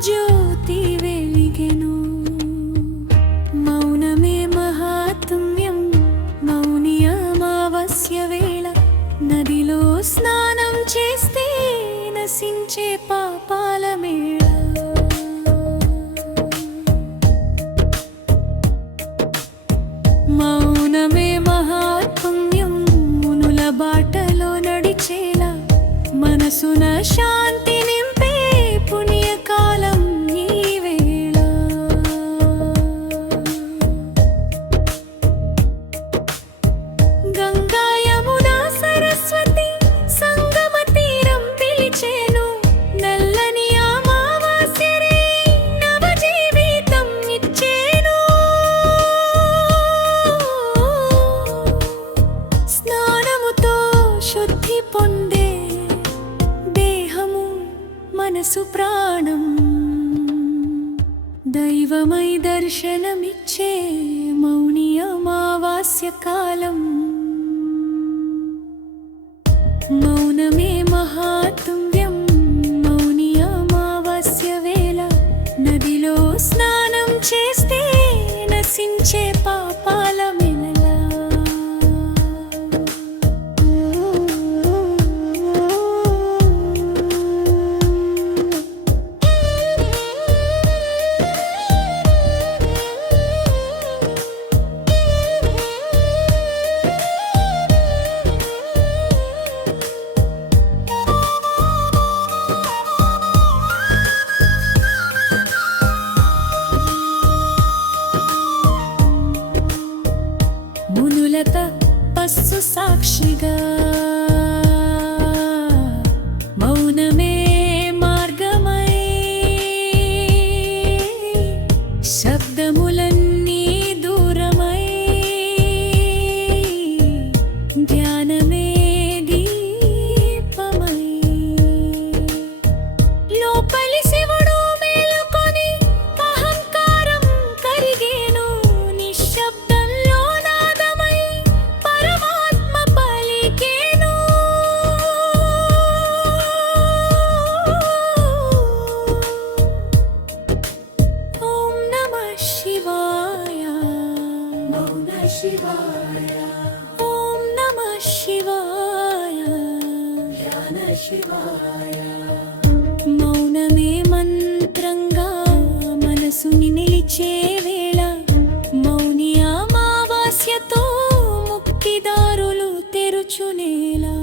జ్యోతి వెలిగెను. మౌనమే మహాత్మ్యం మౌని అమావాస్య వేళ. నదిలో స్నానం చేస్తే నశించే పాపాల మేళ. మౌనమే మహాత్మ్యం మునుల బాటలో నడిచేలా. మనసున శాంతి మనసు ప్రాణం. దైవమై దర్శనమిచ్చే మౌని అమావాస్య కాలం. మౌనమే మహాత్మ్యం. మౌని అమావాస్య వేళ నదిలో స్నానం చేస్తే నశించే సాక్షిగా మౌనమే మార్గమై శబ్దములన్నీ దూరమై ధ్యానమే ఓం నమః శివాయ. మౌనమే మంత్రంగా మనసుని నిలిచే వేళ మౌని అమావాస్యతో ముక్తిదారులు తెరుచునేలా